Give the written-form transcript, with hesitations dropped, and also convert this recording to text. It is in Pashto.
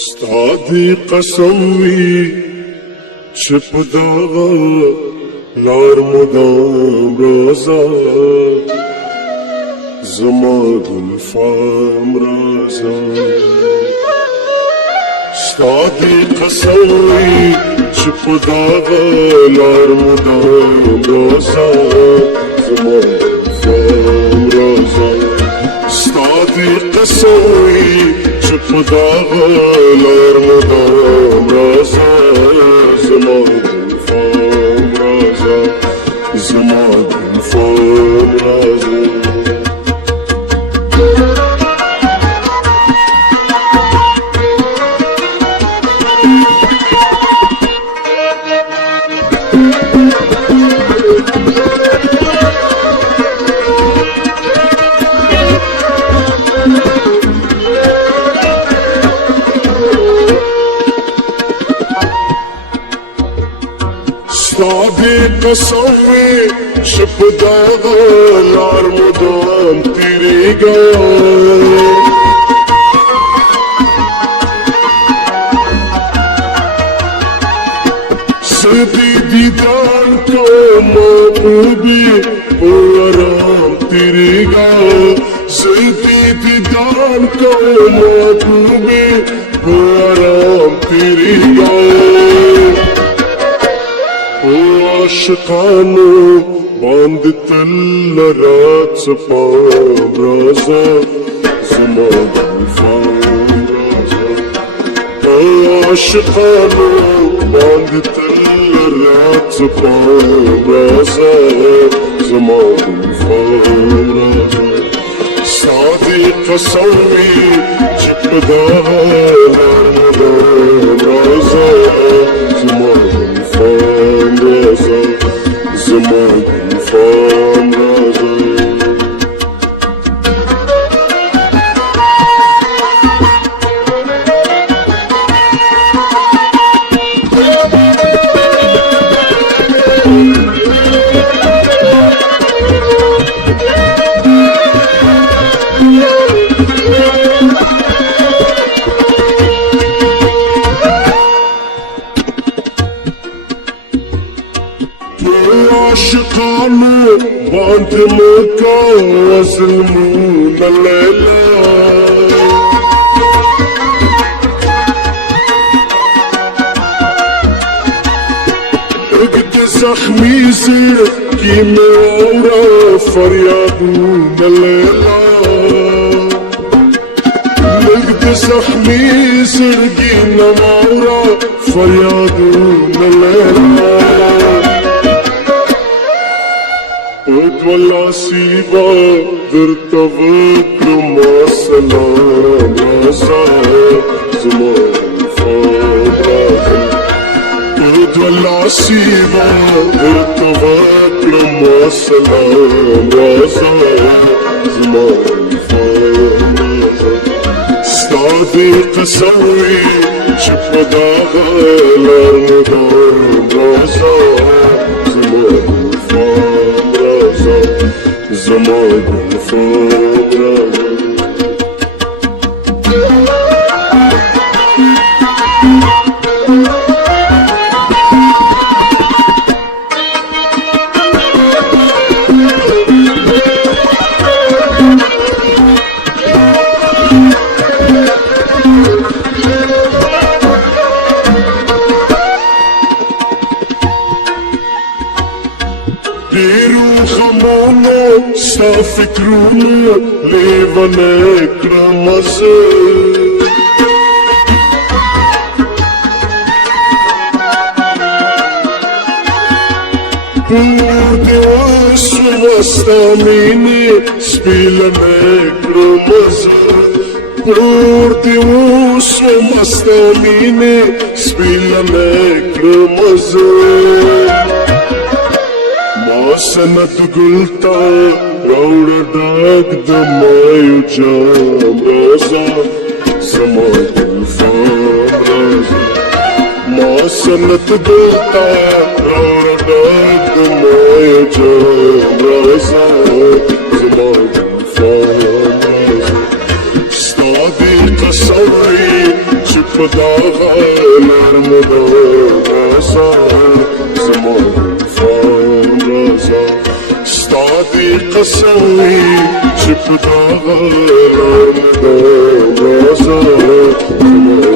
ستادي قسمي شپداغا لار مدام رازا زما گلفام رازا ستادي قسمي شپداغا لار مدام رازا زما گلفام رازا ستادي قسمي شپداغا لار مدام رازا زما گلفام رازا زما گلفام رازا ستادي قسمي شپداغا لار مدام تیریگا سدی دیدار کو محبوبی پرام تیریگا سدی دیدار کو محبوبی پرام تیریگا عاشقانو باند تل رات سپام رازا زما گلفام رازا عاشقانو باند تل رات سپام رازا زما گلفام رازا سادی قسمی چپداغا رازا زما گلفام رازا زما گلفام رازا عاشقانو باند مکا ظلمون لیلا اگد زخمی زیر کی میورا فریادون لیلا اگد زخمی زیر کی نمورا فریادون لیلا ودولا سيبا درتا وكرما سلام رازا زما گلفام رازا ودولا سيبا درتا وكرما سلام رازا زما گلفام رازا ستادي قسمي شپداغا لار مدام رازا زما گلفام رازا زما گلفام رازا دیرو خمونو ستا فکرونو لیوانه کړمزه پور دې وسوه ستا مینې سپیلنه کړمزه پور دې وسوه ستا مینې سپیلنه کړمزه سند گلتا روڑ ڈاک دمایو جام رازا زما گلفام رازا ما سند گلتا روڑ ڈاک دمایو جام رازا زما گلفام رازا ستادی قسمی چپ شبدا غالر مدرسة زمان فرزة استعدي قسوي شبدا غالر مدرسة زمان